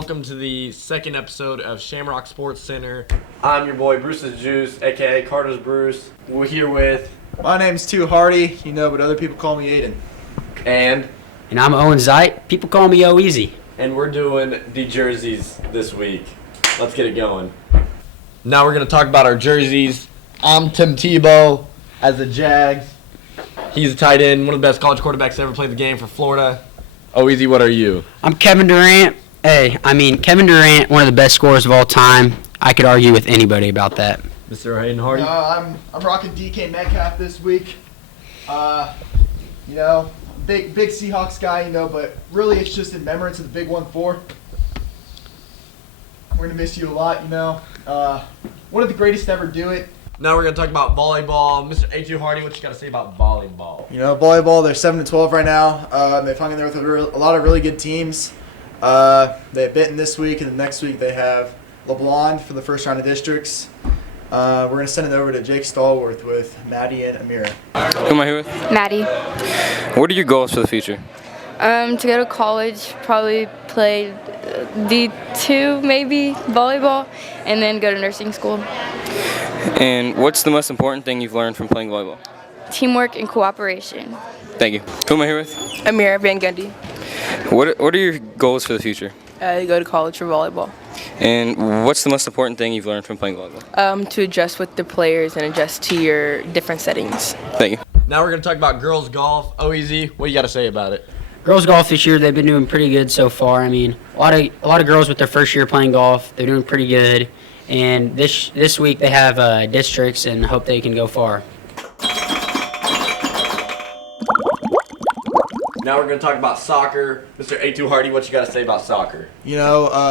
welcome to the second episode of Shamrock Sports Center. I'm your boy Bruce's Juice, aka Carter's Bruce. We're here with... My name's Too Hardy, but other people call me Aiden. And I'm Owen Zeit. People call me O-Easy. And we're doing the jerseys this week. Let's get it going. Now we're going to talk about our jerseys. I'm Tim Tebow as the Jags. He's a tight end, one of the best college quarterbacks to ever play the game for Florida. O-Easy, what are you? I'm Kevin Durant. Kevin Durant, one of the best scorers of all time. I could argue with anybody about that. Mr. Hayden Hardy? I'm rocking DK Metcalf this week. Big Seahawks guy, but really it's just in remembrance of the big 1-4. We're going to miss you a lot, one of the greatest to ever do it. Now we're going to talk about volleyball. Mr. A2 Hardy, what you got to say about volleyball? Volleyball, they're 7-12 right now. They've hung in there with a lot of really good teams. They have Benton this week, and the next week they have LeBlanc for the first round of districts. We're going to send it over to Jake Stallworth with Maddie and Amira. Who am I here with? Maddie. What are your goals for the future? To go to college, probably play D2 maybe, volleyball, and then go to nursing school. And what's the most important thing you've learned from playing volleyball? Teamwork and cooperation. Thank you. Who am I here with? Amira Van Gundy. What are your goals for the future? Go to college for volleyball. And what's the most important thing you've learned from playing volleyball? To adjust with the players and adjust to your different settings. Thank you. Now we're going to talk about girls golf. O-Easy, what do you got to say about it? Girls golf this year, they've been doing pretty good so far. A lot of girls with their first year playing golf, they're doing pretty good. And this week they have districts and hope they can go far. Now we're going to talk about soccer. Mr. A2 Hardy, what you got to say about soccer?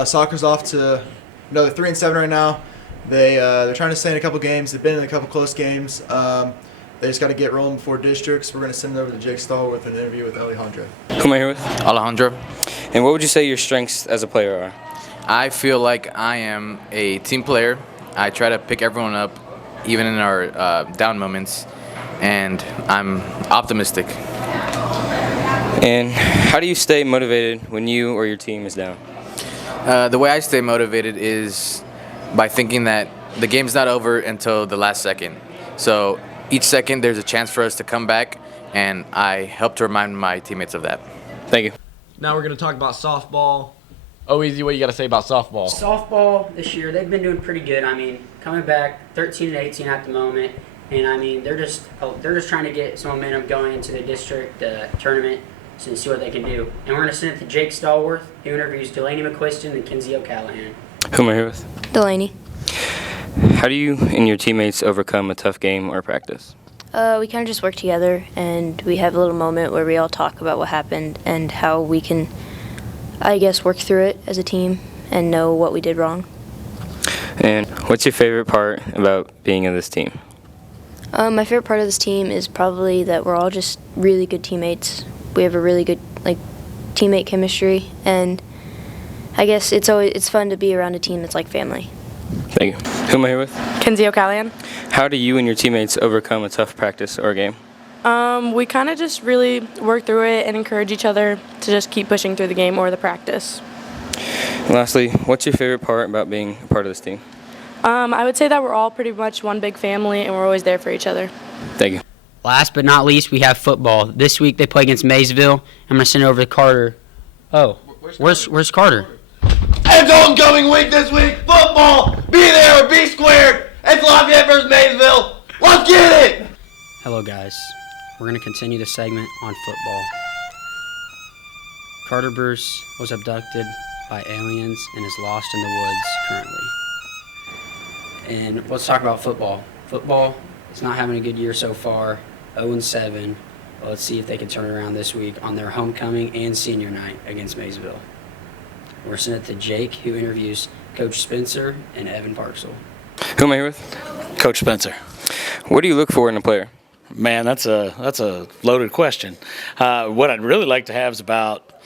Soccer's off to they're 3-7 right now. They're trying to stay in a couple games. They've been in a couple close games. They just got to get rolling before districts. We're going to send it over to Jake Stallworth with an interview with Alejandro. Who am I here with? Alejandro. And what would you say your strengths as a player are? I feel like I am a team player. I try to pick everyone up, even in our down moments, and I'm optimistic. And how do you stay motivated when you or your team is down? The way I stay motivated is by thinking that the game's not over until the last second. So each second there's a chance for us to come back, and I help to remind my teammates of that. Thank you. Now we're going to talk about softball. O-Easy, what you got to say about softball? Softball this year, they've been doing pretty good. Coming back 13-18 at the moment, and they're just trying to get some momentum going into the district tournament to see what they can do. And we're going to send it to Jake Stallworth, who interviews Delaney McQuiston and Kinsey O'Callahan. Who am I here with? Delaney. How do you and your teammates overcome a tough game or practice? We kind of just work together, and we have a little moment where we all talk about what happened and how we can, work through it as a team and know what we did wrong. And what's your favorite part about being in this team? My favorite part of this team is probably that we're all just really good teammates. We have a really good teammate chemistry, and I guess it's fun to be around a team that's like family. Thank you. Who am I here with? Kinsey O'Callahan. How do you and your teammates overcome a tough practice or game? We kind of just really work through it and encourage each other to just keep pushing through the game or the practice. And lastly, what's your favorite part about being a part of this team? I would say that we're all pretty much one big family, and we're always there for each other. Thank you. Last but not least, we have football. This week they play against Maysville. I'm going to send it over to Carter. Oh, where's Carter? It's homecoming week this week. Football. Be there or be squared. It's Lafayette versus Maysville. Let's get it. Hello, guys. We're going to continue the segment on football. Carter Bruce was abducted by aliens and is lost in the woods currently. And let's talk about football. Football is not having a good year so far, 0-7. But let's see if they can turn it around this week on their homecoming and senior night against Maysville. We're sending it to Jake, who interviews Coach Spencer and Evan Parksel. Who am I here with? Coach Spencer. What do you look for in a player? Man, that's a loaded question. What I'd really like to have is about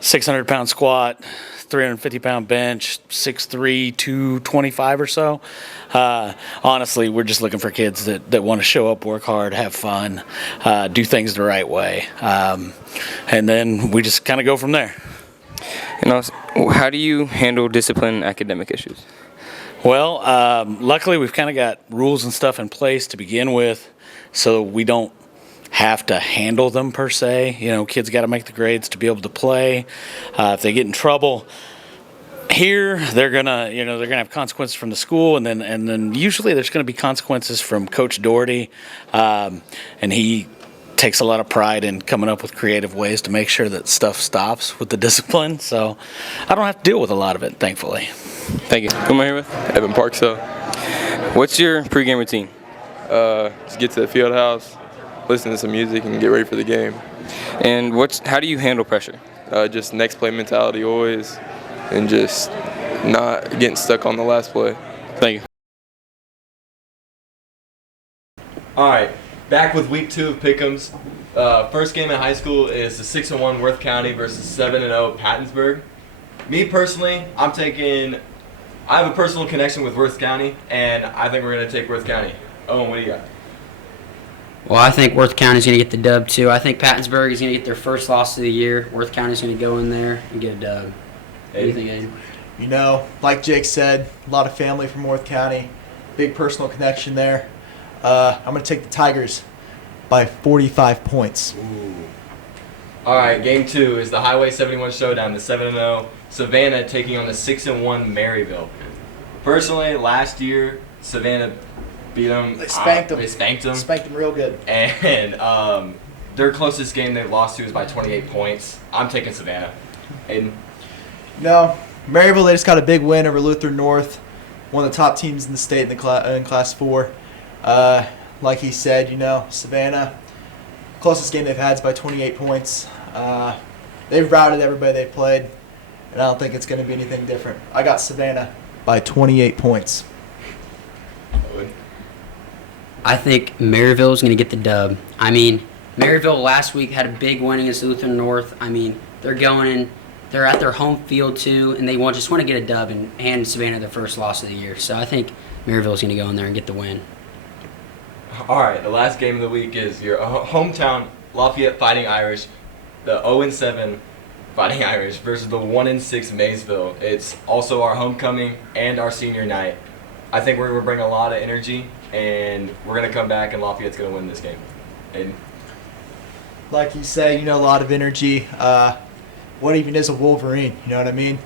600-pound squat, 350-pound bench, 6'3", 225 or so. Honestly, we're just looking for kids that want to show up, work hard, have fun, do things the right way. And then we just kind of go from there. And also, how do you handle discipline and academic issues? Well, luckily we've kind of got rules and stuff in place to begin with, so we don't have to handle them per se. You know, kids got to make the grades to be able to play. If they get in trouble here, they're gonna have consequences from the school, and then usually there's gonna be consequences from Coach Doherty, and he takes a lot of pride in coming up with creative ways to make sure that stuff stops with the discipline. So I don't have to deal with a lot of it, thankfully. Thank you. Who am I here with? Evan Parksell. What's your pregame routine? Just get to the field house, listen to some music, and get ready for the game. And how do you handle pressure? Just next play mentality always, and just not getting stuck on the last play. Thank you. All right, back with week 2 of Pick'ems. First game in high school is the 6-1 Worth County versus 7-0 Pattonsburg. Me personally, I have a personal connection with Worth County, and I think we're going to take Worth County. Owen, what do you got? Well, I think Worth County's going to get the dub, too. I think Pattonsburg is going to get their first loss of the year. Worth County's going to go in there and get a dub. What do you think, Aiden? You know, like Jake said, a lot of family from North County. Big personal connection there. I'm going to take the Tigers by 45 points. Ooh. All right, game 2 is the Highway 71 Showdown, the 7-0 Savannah taking on the 6-1 Maryville. Personally, last year, Savannah beat them. They spanked them. They spanked them. Spanked them real good. And their closest game they've lost to is by 28 points. I'm taking Savannah. Aiden? No, Maryville, they just got a big win over Luther North, one of the top teams in the state in Class 4. Like he said, you know, Savannah, closest game they've had is by 28 points. They've routed everybody they played, and I don't think it's going to be anything different. I got Savannah by 28 points. I think Maryville is going to get the dub. I mean, Maryville last week had a big win against Luther North. I mean, they're going in. They're at their home field, too, and they just want to get a dub and hand Savannah their first loss of the year. So I think Maryville's going to go in there and get the win. All right, the last game of the week is your hometown Lafayette Fighting Irish, the 0-7 Fighting Irish versus the 1-6 Maysville. It's also our homecoming and our senior night. I think we're going to bring a lot of energy, and we're going to come back, and Lafayette's going to win this game. Aiden? Like you say, you know, a lot of energy. What even is a Wolverine? You know what I mean?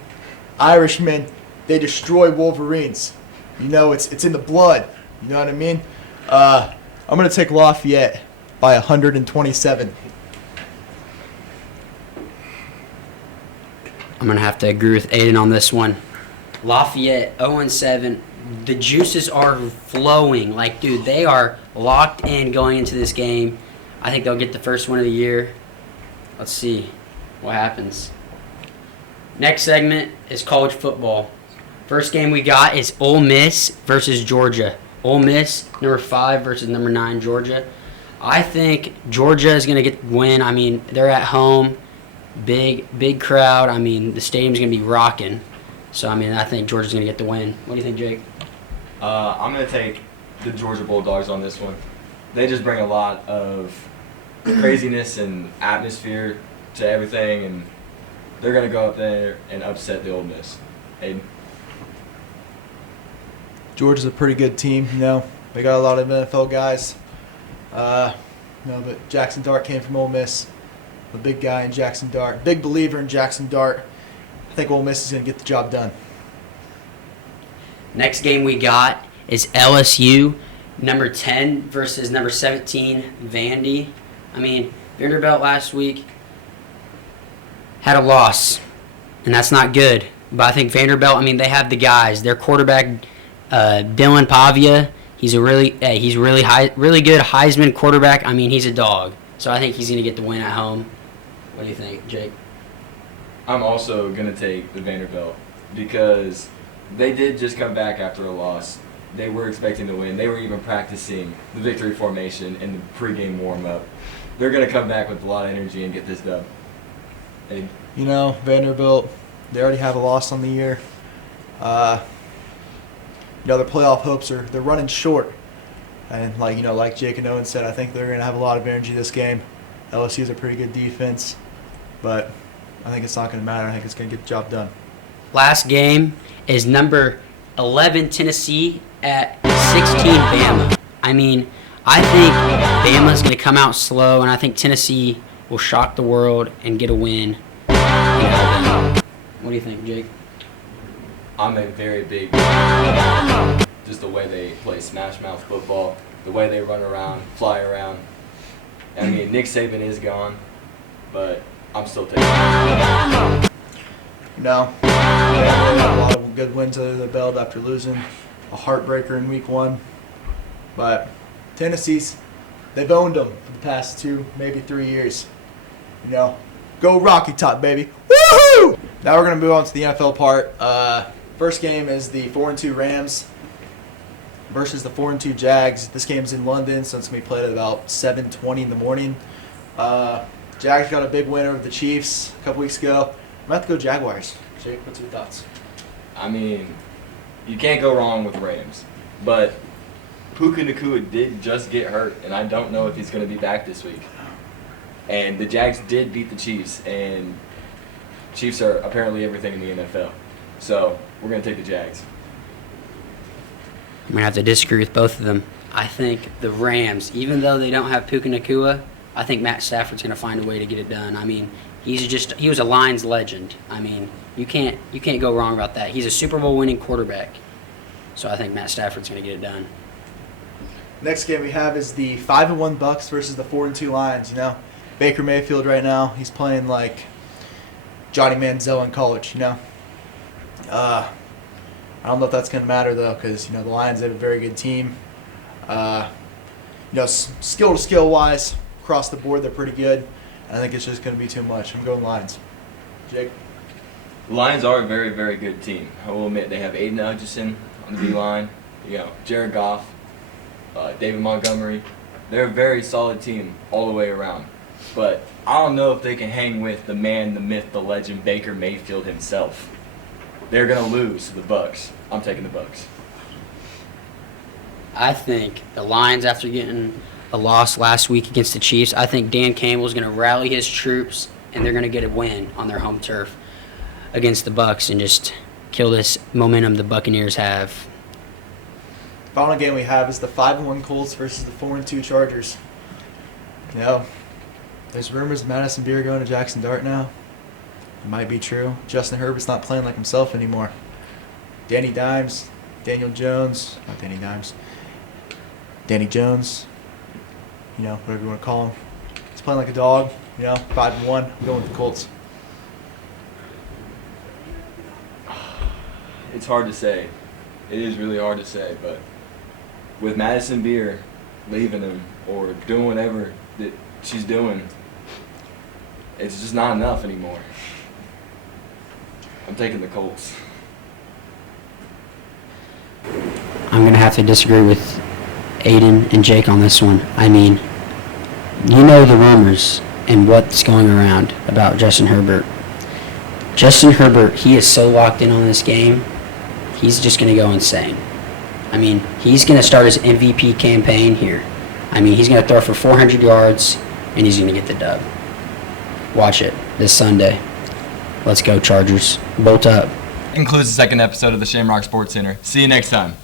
Irishmen, they destroy Wolverines. You know, it's in the blood. You know what I mean? I'm going to take Lafayette by 127. I'm going to have to agree with Aiden on this one. Lafayette, 0-7. The juices are flowing. Like, dude, they are locked in going into this game. I think they'll get the first win of the year. Let's see what happens. Next segment is college football. First game we got is Ole Miss versus Georgia. Ole Miss, number 5 versus number 9, Georgia. I think Georgia is going to get the win. I mean, they're at home. Big crowd. I mean, the stadium's going to be rocking. So, I mean, I think Georgia's going to get the win. What do you think, Jake? I'm going to take the Georgia Bulldogs on this one. They just bring a lot of craziness and atmosphere to everything, and they're going to go up there and upset the Ole Miss. Aiden? Georgia's a pretty good team, you know. They got a lot of NFL guys. But Jackson Dart came from Ole Miss. A big guy in Jackson Dart. Big believer in Jackson Dart. I think Ole Miss is going to get the job done. Next game we got is LSU, number 10 versus number 17, Vandy. I mean, Vanderbilt last week had a loss, and that's not good. But I think Vanderbilt, I mean, they have the guys. Their quarterback, Dylan Pavia, he's really good Heisman quarterback. I mean, he's a dog. So I think he's going to get the win at home. What do you think, Jake? I'm also going to take the Vanderbilt because they did just come back after a loss. They were expecting to win. They were even practicing the victory formation in the pregame warm-up. They're going to come back with a lot of energy and get this done. Hey. You know, Vanderbilt, they already have a loss on the year. Their playoff hopes they're running short. And like Jake and Owen said, I think they're going to have a lot of energy this game. LSU is a pretty good defense, but I think it's not going to matter. I think it's going to get the job done. Last game is number 11 Tennessee at 16 Bama. I mean, I think Bama's going to come out slow, and I think Tennessee will shock the world and get a win in Alabama. What do you think, Jake? I'm a very big just the way they play smash mouth football, the way they run around, fly around. I mean, Nick Saban is gone, but I'm still taking it. No. They have a lot of good wins under the belt after losing a heartbreaker in week 1. But Tennessee's, they've owned them for the past 2, maybe 3 years. You know, go Rocky Top, baby. Woohoo! Now we're going to move on to the NFL part. First game is the 4-2 Rams versus the 4-2 Jags. This game's in London, so it's going to be played at about 7:20 in the morning. Jags got a big win over the Chiefs a couple weeks ago. I'm about to go Jaguars. Jake, what's your thoughts? I mean, you can't go wrong with Rams, but Puka Nacua did just get hurt, and I don't know if he's going to be back this week. And the Jags did beat the Chiefs, and Chiefs are apparently everything in the NFL. So we're going to take the Jags. I'm going to have to disagree with both of them. I think the Rams, even though they don't have Puka Nacua, I think Matt Stafford's going to find a way to get it done. I mean, he was a Lions legend. I mean, you can't go wrong about that. He's a Super Bowl winning quarterback. So I think Matt Stafford's going to get it done. Next game we have is the 5-1 Bucks versus the 4-2 Lions. You know, Baker Mayfield right now, he's playing like Johnny Manziel in college. You know, I don't know if that's going to matter though, because the Lions have a very good team. Skill to skill wise, across the board they're pretty good. I think it's just going to be too much. I'm going Lions. Jake? The Lions are a very, very good team. I will admit they have Aiden Hutchinson on the D-line, Jared Goff, David Montgomery. They're a very solid team all the way around. But I don't know if they can hang with the man, the myth, the legend, Baker Mayfield himself. They're going to lose to the Bucks. I'm taking the Bucks. I think the Lions, after getting a loss last week against the Chiefs, I think Dan Campbell's going to rally his troops, and they're going to get a win on their home turf against the Bucks and just kill this momentum the Buccaneers have. Final game we have is the 5-1 Colts versus the 4-2 Chargers. There's rumors of Madison Beer going to Jackson Dart now. It might be true. Justin Herbert's not playing like himself anymore. Danny Jones, whatever you want to call him. He's playing like a dog. 5-1. I'm going with the Colts. It's hard to say. It is really hard to say, but with Madison Beer leaving him or doing whatever that she's doing, it's just not enough anymore. I'm taking the Colts. I'm going to have to disagree with Aiden and Jake on this one. I mean, the rumors and what's going around about Justin Herbert. Justin Herbert, he is so locked in on this game, he's just going to go insane. I mean, he's going to start his MVP campaign here. I mean, he's going to throw for 400 yards, and he's going to get the dub. Watch it this Sunday. Let's go, Chargers. Bolt up. Concludes the second episode of the Shamrock Sports Center. See you next time.